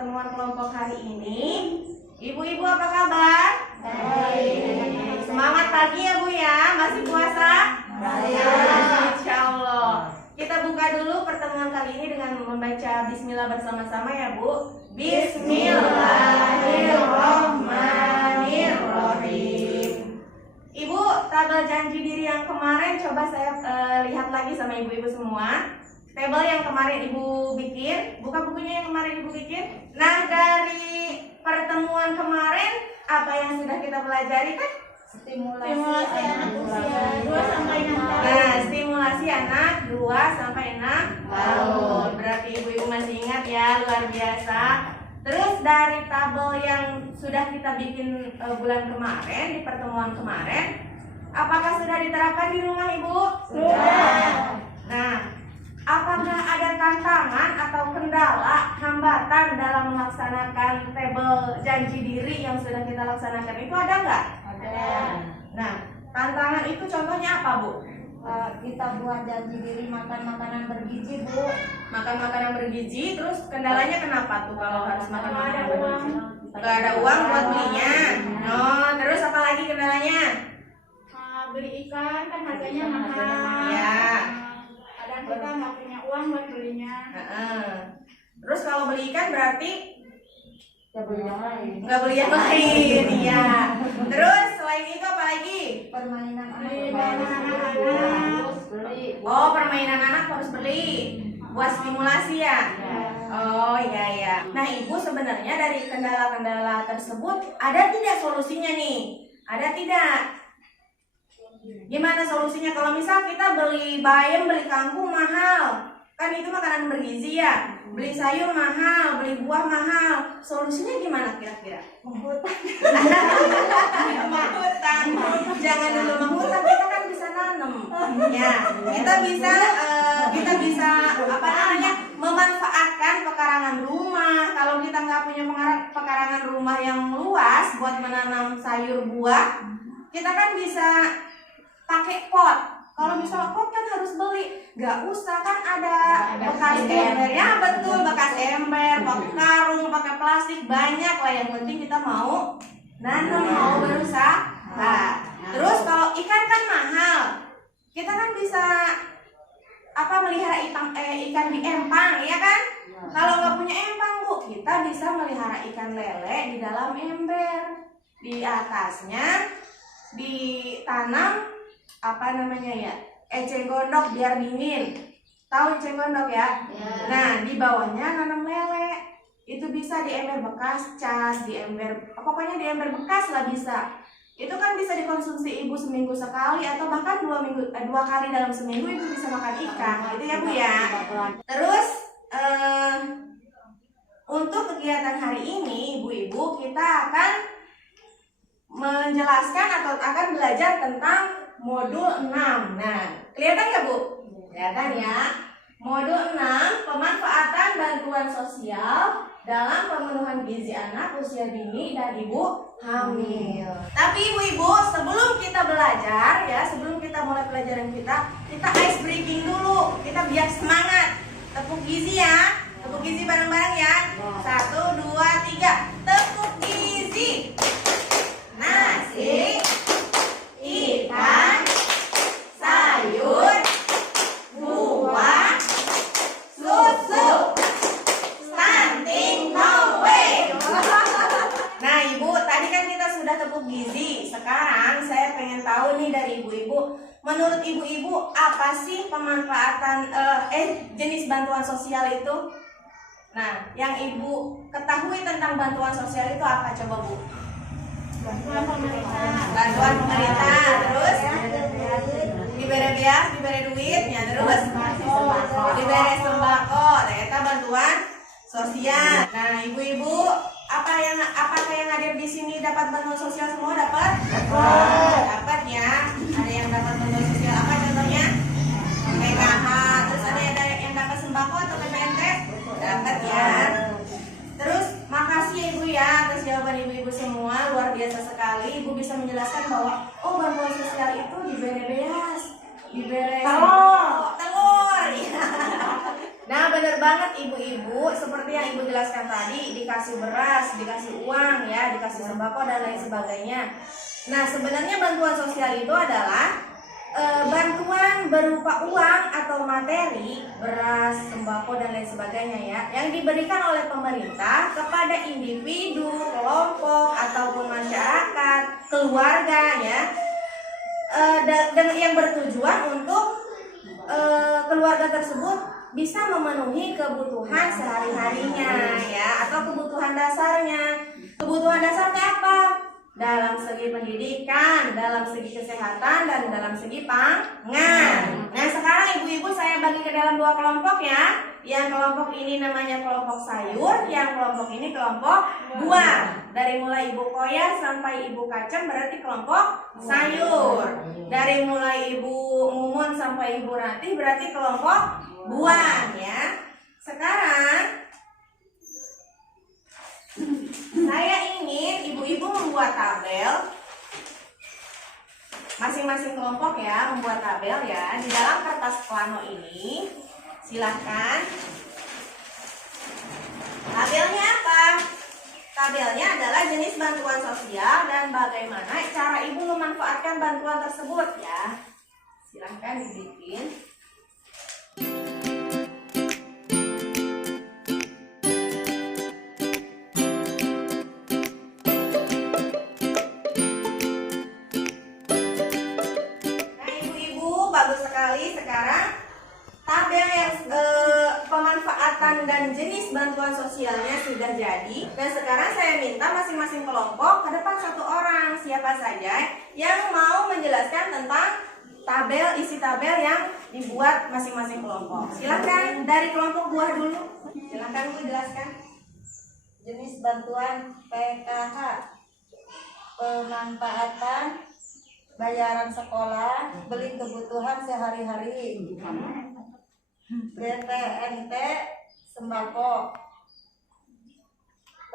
pertemuan kelompok hari ini. Ibu-ibu apa kabar? Baik. Semangat pagi ya Bu ya, masih puasa? Baik. Insya Allah. Kita buka dulu pertemuan kali ini dengan membaca Bismillah bersama-sama ya Bu. Bismillahirrahmanirrahim. Ibu, tabel janji diri yang kemarin coba saya lihat lagi sama ibu-ibu semua. Tabel yang kemarin ibu bikin, buka bukunya yang kemarin ibu bikin. Nah, dari pertemuan kemarin apa yang sudah kita pelajari kan? Stimulasi anak usia 2 sampai 6 tahun. Nah, stimulasi anak 2 sampai 6 tahun. Berarti ibu-ibu masih ingat ya, luar biasa. Terus dari tabel yang sudah kita bikin bulan kemarin, di pertemuan kemarin, apakah sudah diterapkan di rumah ibu? Sudah. Nah, apakah ada tantangan atau kendala, hambatan dalam melaksanakan tabel janji diri yang sudah kita laksanakan itu ada nggak? Ada. Nah, tantangan itu contohnya apa Bu? Kita buat janji diri makan makanan bergizi, Bu. Makan makanan bergizi, terus kendalanya kenapa tuh kalau harus makan Nggak ada makanan uang. bergizi? Nggak ada uang buat belinya. Oh, terus apa lagi kendalanya? Beli ikan kan harganya mahal. Ya. Kadang kita nggak punya uang buat belinya. Terus kalau beli ikan berarti Ya beli yang lain. nggak beli yang lain, iya. Terus selain itu apa lagi? Permainan Permainan anak-anak. beli. Oh, permainan anak harus beli buat stimulasi ya. Oh iya ya. Nah ibu sebenarnya dari kendala-kendala tersebut ada tidak solusinya nih? Ada tidak? Gimana solusinya kalau misal kita beli bayam, beli kangkung mahal, kan itu makanan bergizi ya. Beli sayur mahal, beli buah mahal. Solusinya gimana kira-kira? Menghutang. Menghutang. Jangan dulu menghutang, kita kan bisa nanam. Ya, kita bisa apa namanya? Memanfaatkan pekarangan rumah. Kalau kita nggak punya pekarangan rumah yang luas buat menanam sayur buah, kita kan bisa pakai pot. Kalau misalnya pot kan harus beli, nggak usah kan ada bekas ember ya, betul, bekas ember, pakai karung, pakai plastik, banyak lah, yang penting kita mau nanam, mau berusaha. Terus kalau ikan kan mahal, kita kan bisa melihara ikan di empang, ya kan? Kalau nggak punya empang Bu, kita bisa melihara ikan lele di dalam ember, di atasnya ditanam eceng gondok biar dingin. Tahu eceng gondok ya? Nah, di bawahnya nanam lele. Itu bisa di ember bekas cas, di ember pokoknya di ember bekas lah bisa. Itu kan bisa dikonsumsi ibu seminggu sekali atau bahkan 2 kali dalam seminggu ibu bisa makan ikan. Gitu ya Bu ya. Terus untuk kegiatan hari ini ibu-ibu kita akan menjelaskan atau akan belajar tentang modul 6. Nah, kelihatan ya Bu? Kelihatan ya. Modul 6, pemanfaatan bantuan sosial dalam pemenuhan gizi anak usia dini dan ibu hamil. Tapi ibu-ibu, sebelum kita belajar ya, sebelum kita mulai pelajaran kita ice breaking dulu. Kita biar semangat. Tepuk gizi ya. Tepuk gizi bareng-bareng ya. 1, 2, 3. Tepuk gizi. Nasi, ikan, sayur, buah, susu, stunting no way. Nah ibu, tadi kan kita sudah tepuk gizi. Sekarang saya pengen tahu nih dari ibu-ibu, menurut ibu-ibu apa sih pemanfaatan jenis bantuan sosial itu? Nah, yang ibu ketahui tentang bantuan sosial itu apa coba Bu? Bantuan pemerintah. Bantuan pemerintah, terus diberi duit, ya terus diberi sembako, ternyata bantuan sosial. Nah, ibu-ibu, apakah yang hadir di sini dapat bantuan sosial semua? Dapat? Dapat ya. Ada yang dapat bantuan sosial apa contohnya? PKH, terus ada yang dapat sembako atau PPNT? Dapat ya. Terus makasih ya Ibu ya atas jawaban ibu-ibu semua, luar biasa sekali. Ibu bisa menjelaskan bahwa bantuan sosial itu diberi beas, diberi telur ya. Nah, benar banget ibu-ibu, seperti yang ibu jelaskan tadi, dikasih beras, dikasih uang ya, dikasih sembako dan lain sebagainya. Nah, sebenarnya bantuan sosial itu adalah bantuan berupa uang atau materi, beras, sembako dan lain sebagainya ya, yang diberikan oleh pemerintah kepada individu, kelompok ataupun masyarakat, keluarga ya, dan yang bertujuan untuk keluarga tersebut bisa memenuhi kebutuhan sehari-harinya ya, atau kebutuhan dasarnya. Kebutuhan dasarnya apa? Dalam segi pendidikan, dalam segi kesehatan, dan dalam segi pangan. Nah, sekarang ibu-ibu saya bagi ke dalam 2 kelompok ya. Yang kelompok ini namanya kelompok sayur, yang kelompok ini kelompok buah. Dari mulai ibu koya sampai ibu kacang berarti kelompok sayur. Dari mulai ibu mumun sampai ibu ratih berarti kelompok buah ya. Sekarang saya ingin ibu-ibu membuat tabel, masing-masing kelompok ya, membuat tabel ya di dalam kertas plano ini. Silahkan. Tabelnya apa? Tabelnya adalah jenis bantuan sosial dan bagaimana cara ibu memanfaatkan bantuan tersebut ya. Silahkan dibikin. Sekarang tabel yang pemanfaatan dan jenis bantuan sosialnya sudah jadi, dan sekarang saya minta masing-masing kelompok ke depan 1 orang, siapa saja yang mau menjelaskan tentang isi tabel yang dibuat masing-masing kelompok. Silakan dari kelompok buah dulu, silakan Bu jelaskan. Jenis bantuan PKH, pemanfaatan bayaran sekolah, beli kebutuhan sehari-hari, BPNT, sembako,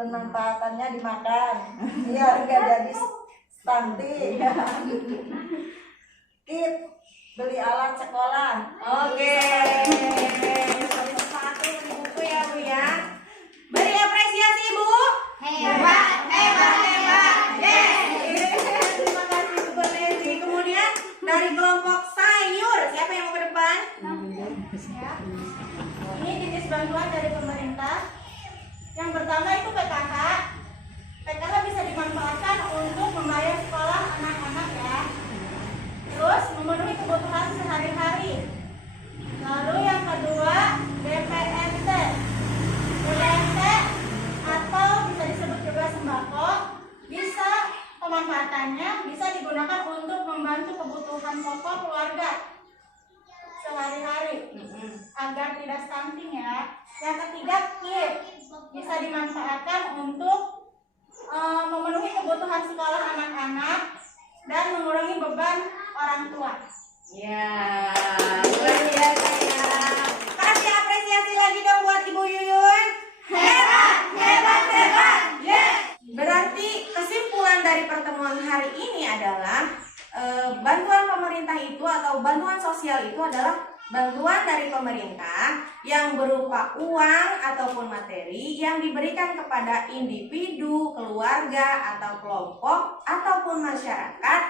pemanfaatannya dimakan, biar nggak jadi stunting. Kit, beli alat sekolah. Oke. Sepatu, buku ya Bu ya. Beri apresiasi Bu. Hebat, hebat, hebat. Terima kasih Bu Berlezi. Kemudian dari kelompok sayur, siapa yang mau ke depan? Ini jenis bantuan dari pemerintah. Yang pertama itu PKH. PKH bisa dimanfaatkan untuk membayar sekolah anak-anak ya. Terus memenuhi kebutuhan sehari-hari. Lalu yang kedua BPNT. BPNT atau bisa disebut juga sembako, bisa pemanfaatannya bisa digunakan untuk membantu kebutuhan pokok keluarga sehari-hari agar tidak stunting ya. Yang ketiga KIP bisa dimanfaatkan untuk memenuhi kebutuhan sekolah anak-anak dan mengurangi beban orang tua. Ya, luar biasa ya. Kasih apresiasi lagi dong buat Ibu Yuyun. Hebat, hebat, hebat. Yes. Berarti kesimpulan dari pertemuan hari ini adalah bantuan pemerintah itu atau bantuan sosial itu adalah bantuan dari pemerintah yang berupa uang ataupun materi yang diberikan kepada individu, keluarga, atau kelompok ataupun masyarakat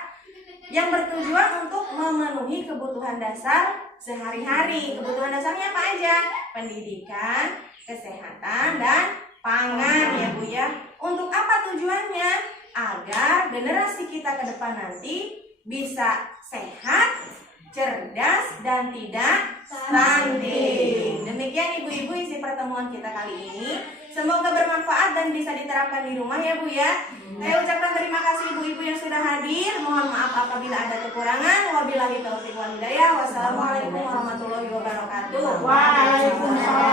yang bertujuan untuk memenuhi kebutuhan dasar sehari-hari. Kebutuhan dasarnya apa aja? Pendidikan, kesehatan, dan pangan ya Bu ya. Untuk apa tujuannya? Agar generasi kita ke depan nanti bisa sehat, cerdas, dan tidak stunting. Demikian ibu-ibu isi pertemuan kita kali ini. Semoga bermanfaat dan bisa diterapkan di rumah ya Bu ya. Saya ucapkan terima kasih ibu-ibu yang sudah hadir. Mohon maaf apabila ada kekurangan. Wabillahi taufiq wal hidayah. Wassalamualaikum warahmatullahi wabarakatuh. Waalaikumsalam.